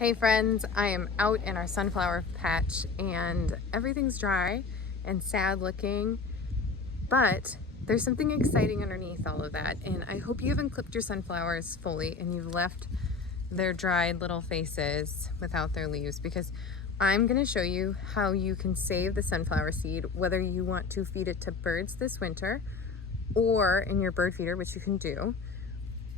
Hey friends, I am out in our sunflower patch and everything's dry and sad looking, but there's something exciting underneath all of that. And I hope you haven't clipped your sunflowers fully and you've left their dried little faces without their leaves, because I'm going to show you how you can save the sunflower seed, whether you want to feed it to birds this winter or in your bird feeder, which you can do.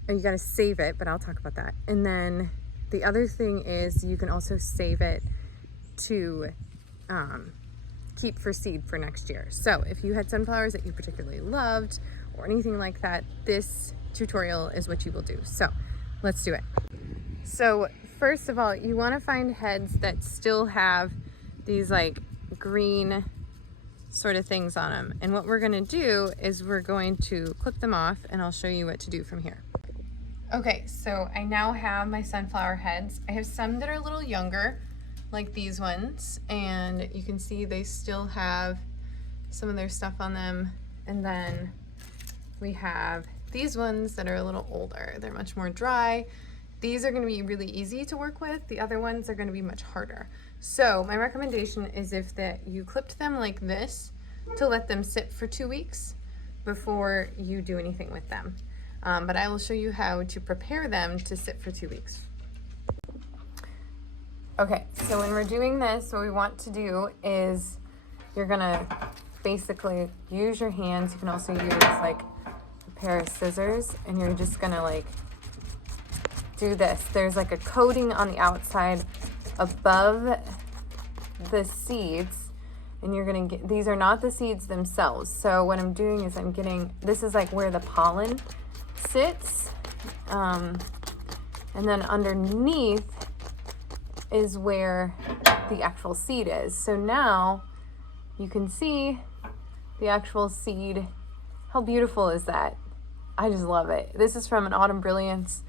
And you got to save it, but I'll talk about that. And then the other thing is you can also save it to keep for seed for next year. So if you had sunflowers that you particularly loved or anything like that, this tutorial is what you will do. So let's do it. So first of all, you want to find heads that still have these like green sort of things on them. And what we're going to do is we're going to clip them off, and I'll show you what to do from here. Okay, so I now have my sunflower heads. I have some that are a little younger, like these ones, and you can see they still have some of their stuff on them. And then we have these ones that are a little older. They're much more dry. These are going to be really easy to work with. The other ones are going to be much harder. So my recommendation is if you clipped them like this to let them sit for 2 weeks before you do anything with them. But I will show you how to prepare them to sit for 2 weeks. Okay, so when we're doing this, what we want to do is you're gonna basically use your hands. You can also use like a pair of scissors, and you're just gonna like do this. There's like a coating on the outside above the seeds, and you're gonna get, these are not the seeds themselves. So what I'm doing is I'm getting, this is like where the pollen sits, and then underneath is where the actual seed is. So now you can see the actual seed. How beautiful is that? I just love it. This is from an Autumn Brilliance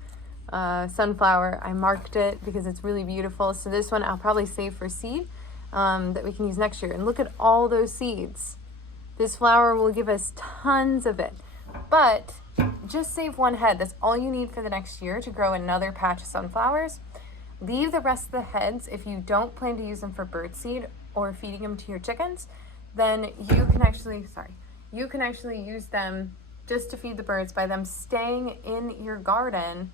sunflower. I marked it because it's really beautiful. So this one I'll probably save for seed that we can use next year. And look at all those seeds. This flower will give us tons of it, but just save one head. That's all you need for the next year to grow another patch of sunflowers. Leave the rest of the heads. If you don't plan to use them for birdseed or feeding them to your chickens, then you can actually use them just to feed the birds by them staying in your garden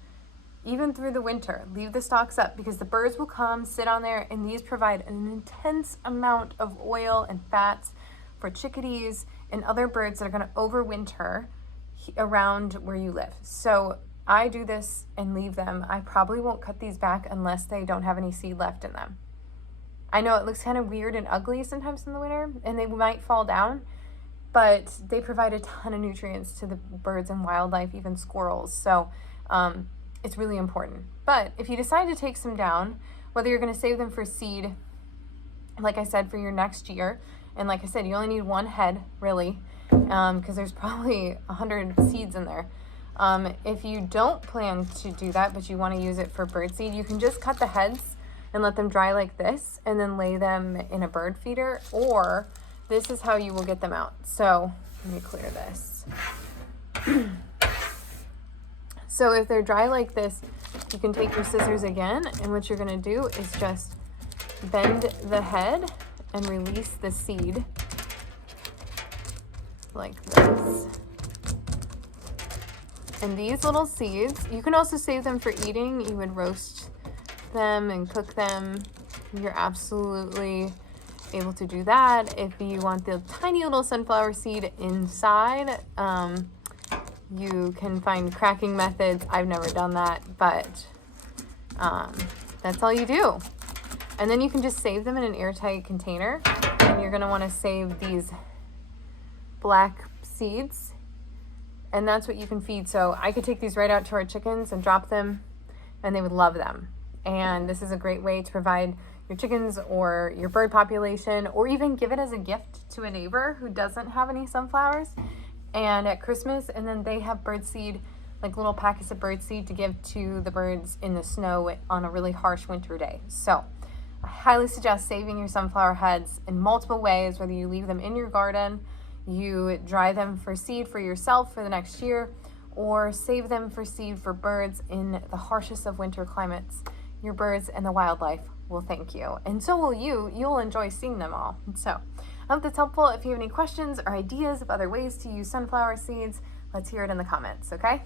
even through the winter. Leave the stalks up because the birds will come, sit on there, and these provide an intense amount of oil and fats for chickadees and other birds that are going to overwinter around where you live. So I do this and leave them. I probably won't cut these back unless they don't have any seed left in them. I know it looks kind of weird and ugly sometimes in the winter, and they might fall down, but they provide a ton of nutrients to the birds and wildlife, even squirrels. So it's really important. But if you decide to take some down, whether you're going to save them for seed, like I said, for your next year, and like I said, you only need one head, really, because there's probably 100 seeds in there. If you don't plan to do that, but you want to use it for birdseed, you can just cut the heads and let them dry like this, and then lay them in a bird feeder, or this is how you will get them out. So let me clear this. So if they're dry like this, you can take your scissors again, and what you're going to do is just bend the head and release the seed like this. And these little seeds, you can also save them for eating. You would roast them and cook them. You're absolutely able to do that. If you want the tiny little sunflower seed inside, you can find cracking methods. I've never done that, but that's all you do. And then you can just save them in an airtight container. And you're going to want to save these black seeds, and that's what you can feed. So I could take these right out to our chickens and drop them, and they would love them. And this is a great way to provide your chickens or your bird population, or even give it as a gift to a neighbor who doesn't have any sunflowers, and at Christmas, and then they have birdseed, like little packets of birdseed to give to the birds in the snow on a really harsh winter day. So I highly suggest saving your sunflower heads in multiple ways, whether you leave them in your garden, you dry them for seed for yourself for the next year, or save them for seed for birds in the harshest of winter climates. your birds and the wildlife will thank you. And so will you. You'll enjoy seeing them all. So I hope that's helpful. If you have any questions or ideas of other ways to use sunflower seeds, let's hear it in the comments, okay?